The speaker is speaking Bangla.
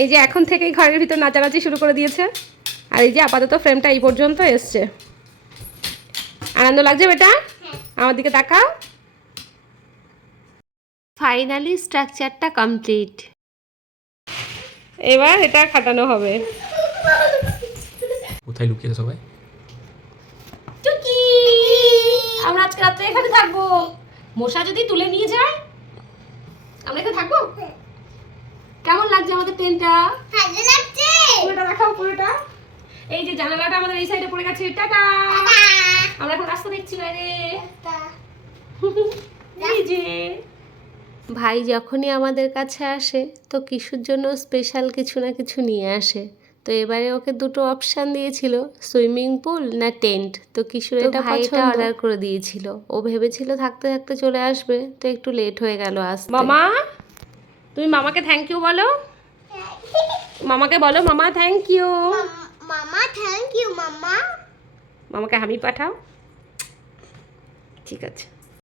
এই যে এখন থেকেই ঘরের ভিতর নাচানাচি শুরু করে দিয়েছে। আর এই যে আপাতত ফ্রেমটা এই পর্যন্ত এসছে। আনন্দ লাগছে বেটা? আমার দিকে তাকাও। ফাইনালি স্ট্রাকচারটা কমপ্লিট। এবার এটা খাটানো হবে। কোথায় লুকিয়েছে সবাই? টুকি, আমরা আজকে রাত্রে এখানে থাকবো। মশা যদি তুলে নিয়ে যায় আমরা এখানে থাকবো। কেমন লাগছে আমাদের টেন্টটা? ভালো লাগছে। পুরোটা দেখাও, পুরোটা। এই যে জানালাটা আমাদের এই সাইডে পড়ে গেছে। টাটা। আমরা এখন রাস্তা দেখছি বাইরে। এই যে ভাই যখনই আমাদের কাছে আসে তো কিশুর জন্য স্পেশাল কিছু না কিছু নিয়ে আসে। তো এবারে ওকে দুটো অপশান দিয়েছিল, সুইমিং পুল না টেন্ট। তো কিশুর এটা ভাইটা অর্ডার করে দিয়েছিল। ও ভেবেছিল থাকতে থাকতে চলে আসবে, তো একটু লেট হয়ে গেল আসতে। মামা, তুমি মামাকে থ্যাংক ইউ বলো। মামাকে বলো মামা থ্যাংক ইউ। মামা থ্যাংক ইউ মামা। মামাকে হামি পাঠাও। ঠিক আছে।